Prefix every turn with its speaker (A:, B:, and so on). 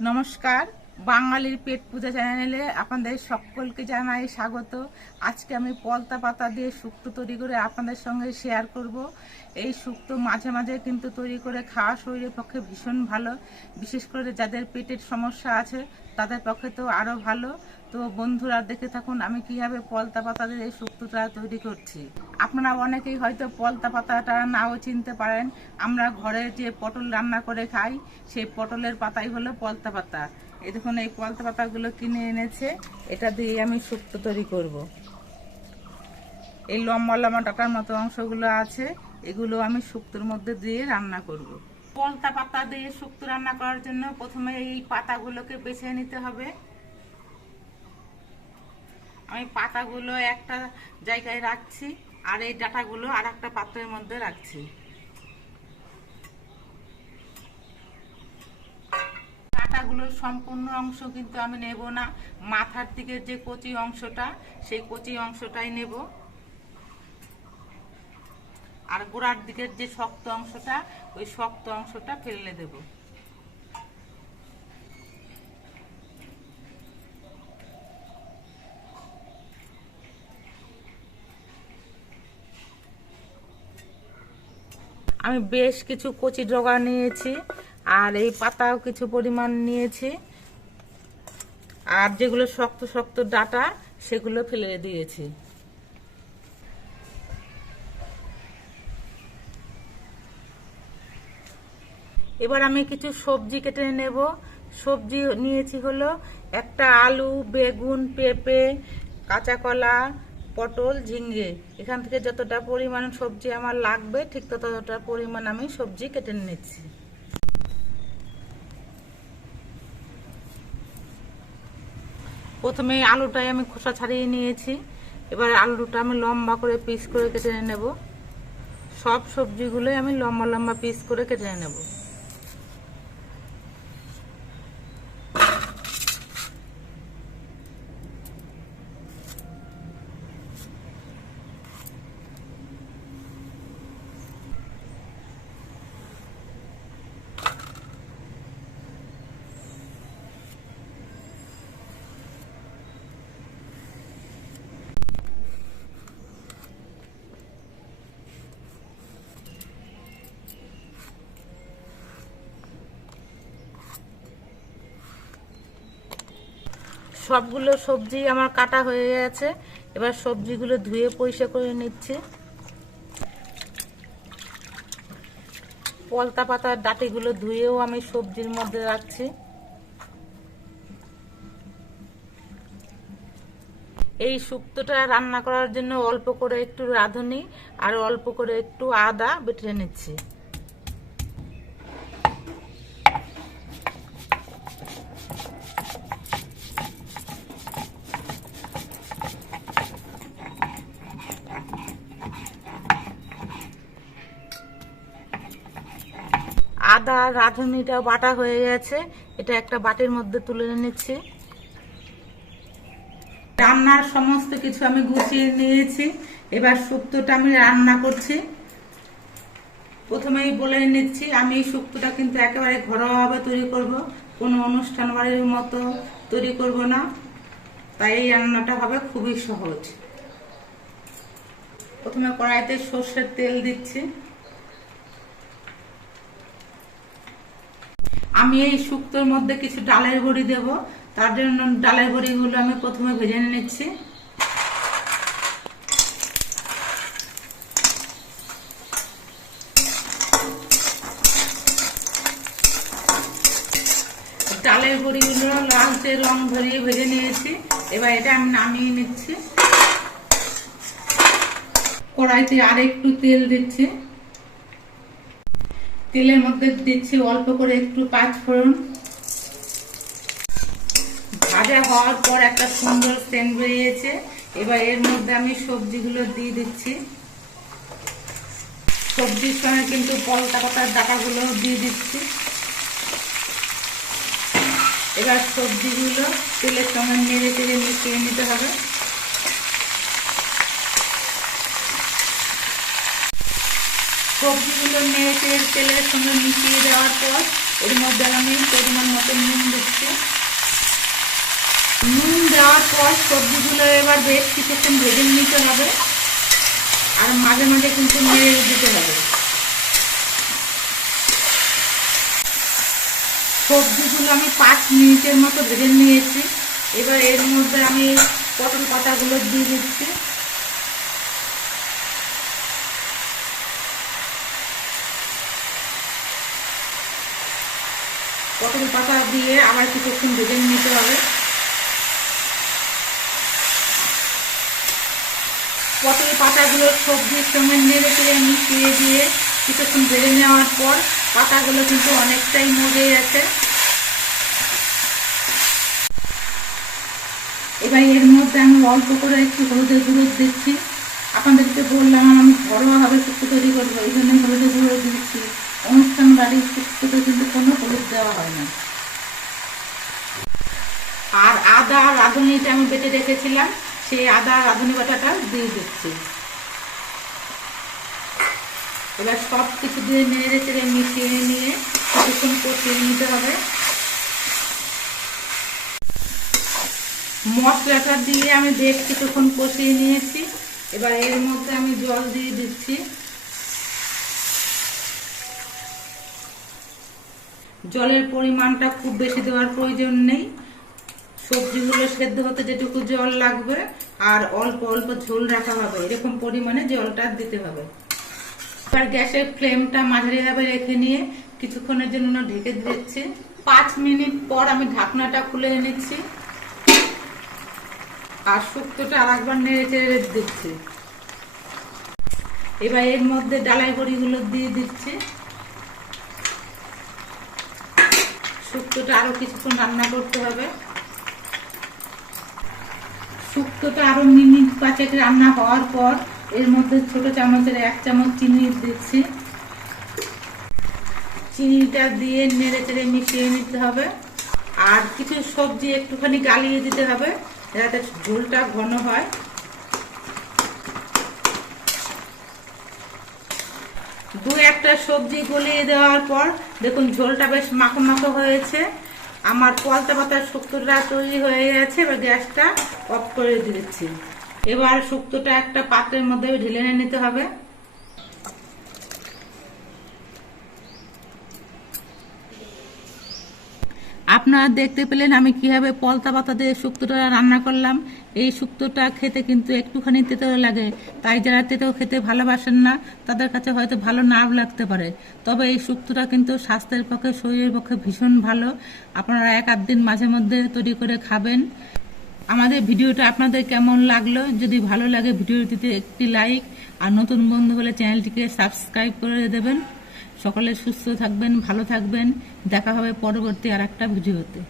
A: নমস্কার। বাঙালির পেট পূজা চ্যানেলে আপনাদের সকলকে জানাই স্বাগত। আজকে আমি পলতা পাতা দিয়ে শুক্তো তৈরি করে আপনাদের সঙ্গে শেয়ার করব। এই শুক্তো মাঝে মাঝে কিন্তু তৈরি করে খাওয়া শরীরের পক্ষে ভীষণ ভালো। বিশেষ করে যাদের পেটের সমস্যা আছে, তাদের পক্ষে তো আরও ভালো। তো বন্ধুরা, দেখে থাকুন আমি কীভাবে পলতা পাতা দিয়ে এই শুক্তোটা তৈরি করছি। আপনারা অনেকেই হয়তো পলতা পাতাটা নাও চিনতে পারেন। আমরা ঘরে যে পটল রান্না করে খাই, সেই পটলের পাতাই হলো পলতা পাতা। এই দেখুন, এই পলতা পাতাগুলো কিনে এনেছে এটা দিয়ে আমি শুক্তো তৈরি করব। এই লম্বা লম্বা ডাটার মতো অংশগুলো আছে, এগুলো আমি শুক্তোর মধ্যে দিয়ে রান্না করব। পলতা পাতা দিয়ে শুক্তো রান্না করার জন্য প্রথমে এই পাতাগুলোকে বেছে নিতে হবে আমি পাতাগুলো একটা জায়গায় রাখছি, আর এই ডাটাগুলো আর একটা পাত্রের মধ্যে রাখছি ডাটাগুলোর সম্পূর্ণ অংশ কিন্তু আমি নেব না। মাথার দিকের যে কচি অংশটা, সেই কচি অংশটাই নেব। আর গোড়ার দিকের যে শক্ত অংশটা, ওই শক্ত অংশটা ফেলে দেবো। আমি বেশ কিছু কচি ডগা নিয়েছি। আর এই পাতাও কিছু পরিমাণ নিয়েছি। আর যেগুলো শক্ত শক্ত ডাটা, সেগুলো ফেলে দিয়েছি। এবার আমি কিছু সবজি কেটে নেব। সবজি নিয়েছি হলো একটা আলু, বেগুন, পেঁপে, কাঁচা কলা, পটল ঝিঙ্গে এখান থেকে যতটা পরিমাণ সবজি আমার লাগবে, ঠিক ততটা পরিমাণ আমি সবজি কেটে নিচ্ছি। প্রথমে আলুটাই আমি খোসা ছাড়িয়ে নিয়েছি। এবার আলুটা আমি লম্বা করে পিস করে কেটে নেব। সব সবজিগুলোই আমি লম্বা লম্বা পিস করে কেটে নেব। সবগুলো সবজি আমার কাটা হয়ে গেছে। এবার সবজিগুলো ধুয়ে পরিষ্কার করে নিচ্ছি। পলতা পাতার ডাটিগুলো ধুয়েও আমি সবজির মধ্যে রাখছি। এই শুক্তোটা রান্না করার জন্য অল্প করে একটু রাঁধুনি আর অল্প করে একটু আদা বেটে নিচ্ছি। আদা, রাঁধুনিটা বাটা হয়ে গেছে। এটা একটা বাটির মধ্যে তুলে নিচ্ছি। রান্নার সমস্ত কিছু আমি গুছিয়ে নিয়েছি। এবার শুক্তোটা আমি রান্না করছি। প্রথমেই বলে নিচ্ছি, আমি এই শুক্তোটা কিন্তু একেবারে ঘরোয়াভাবে তৈরি করব। কোনো অনুষ্ঠান বাড়ির মতো তৈরি করব না। তাই এই রান্নাটা হবে খুবই সহজ। প্রথমে কড়াইতে সর্ষের তেল দিচ্ছি। আমি এই শুক্তোর মধ্যে কিছু ডালের বড়ি দেব। তার জন্য ডালের বড়িগুলো আমি প্রথমে ভেজে নিচ্ছি। ডালের বড়িগুলো লালচে রং ধরিয়ে ভেজে নিয়েছি। এবার এটা আমি নামিয়ে নিচ্ছি। কড়াইতে আর একটু তেল দিচ্ছি। তেলের মধ্যে দিচ্ছি অল্প করে একটু পাঁচ ফোড়ন। ভাজা হওয়ার পর একটা সুন্দর সেন্ট বেরিয়েছে। এবার এর মধ্যে আমি সবজিগুলো দিয়ে দিচ্ছি। সবজির সঙ্গে কিন্তু পলতা পাতার ডাটাগুলো দিয়ে দিচ্ছি। এবার সবজিগুলো তেলের সঙ্গে নেড়ে চেড়ে মিশিয়ে নিতে হবে। সবজিগুলো নিয়ে তেল তেলের সঙ্গে মিশিয়ে দেওয়ার পর এর মধ্যে আমি পরিমাণ মতো নুন দিচ্ছি। নুন দেওয়ার পর সবজিগুলো এবার বেশ কিছুক্ষণ ভেজে নিতে হবে। আর মাঝে মাঝে কিন্তু নেড়ে দিতে হবে। সবজিগুলো আমি পাঁচ মিনিটের মতো ভেজে নিয়েছি। এবার এর মধ্যে আমি পটল পাতাগুলো দিয়ে দিচ্ছি। পটল পাতা দিয়ে আবার কিছুক্ষণ ভেজে নিতে হবে। পটল পাতাগুলো সবজির সঙ্গে নেড়ে চেড়ে মিশিয়ে দিয়ে কিছুক্ষণ ভেজে নেওয়ার পর পাতাগুলো কিন্তু অনেকটাই মরে গেছে। এবার এর মধ্যে আমি অল্প করে একটু হলুদের গুঁড়ো দিচ্ছি। আপনাদেরকে বললাম, আমি ঘরোয়াভাবে শুক্তো তৈরি করব, এই জন্য হলুদের গুঁড়ো দিচ্ছি। বাড়ির শুক্তোতে কিন্তু কোনো হলুদ দেওয়া হয় না। আর আদা রাঁধুনিটা আমি বেটে রেখেছিলাম, সেই আদা রাঁধুনি বাটাটা দিয়ে দিচ্ছি। এবার সব কিছু দিয়ে নেড়ে চেড়ে মিশিয়ে নিয়ে কিছুক্ষণ কষিয়ে নিতে হবে। মশলাটা দিয়ে আমি বেশ কিছুক্ষণ কষিয়ে নিয়েছি। এবার এর মধ্যে আমি জল দিয়ে দিচ্ছি। জলের পরিমাণটা খুব বেশি দেওয়ার প্রয়োজন নেই। সবজিগুলো সেদ্ধ হতে যেটুকু জল লাগবে, আর অল্প অল্প ঝোল রাখা হবে, এরকম পরিমাণে জলটা দিতে হবে। এবার গ্যাসের ফ্লেমটা মাঝারিভাবে রেখে নিয়ে কিছুক্ষণের জন্য ঢেকে দিচ্ছি। পাঁচ মিনিট পর আমি ঢাকনাটা খুলে নিচ্ছি আর শুক্তোটা আরেকবার নেড়ে চেড়ে দিচ্ছি। এবার এর মধ্যে ডালাই বড়িগুলো দিয়ে দিচ্ছি। শুক্তোটা আরও কিছুক্ষণ রান্না করতে হবে। শুক্তোটা আরও মিনিট পাঁচেক রান্না হওয়ার পর এর মধ্যে ছোট চামচের এক চামচ চিনি দিচ্ছি। চিনিটা দিয়ে নেড়ে চেড়ে মিশিয়ে নিতে হবে। আর কিছু সবজি একটুখানি গালিয়ে দিতে হবে, যাতে ঝোলটা ঘন হয়। দু একটা সবজি গলিয়ে দেওয়ার পর দেখুন ঝোলটা বেশ মাখো মাখো হয়েছে। আমার পলতা পাতার শুক্তোটা তৈরি হয়ে গেছে, এবার গ্যাসটা অফ করে দিচ্ছি। এবার শুক্তোটা একটা পাত্রের মধ্যে ঢেলে নিতে হবে। আপনারা দেখতে পেলেন আমি কীভাবে পলতা পাতা দিয়ে শুক্তোটা রান্না করলাম। এই শুক্তোটা খেতে কিন্তু একটুখানি তেতো লাগে। তাই যারা তেতো খেতে ভালোবাসেন না, তাদের কাছে হয়তো ভালো নাও লাগতে পারে। তবে এই শুক্তোটা কিন্তু স্বাস্থ্যের পক্ষে, শরীরের পক্ষে ভীষণ ভালো। আপনারা এক আধ দিন মাঝে মধ্যে তৈরি করে খাবেন। আমাদের ভিডিওটা আপনাদের কেমন লাগল? যদি ভালো লাগে ভিডিওটিতে একটি লাইক। আর নতুন বন্ধু হলে চ্যানেলটিকে সাবস্ক্রাইব করে দেবেন। সকলে সুস্থ থাকবেন ভালো থাকবেন। দেখা হবে পরবর্তী আর একটা ভিডিওতে।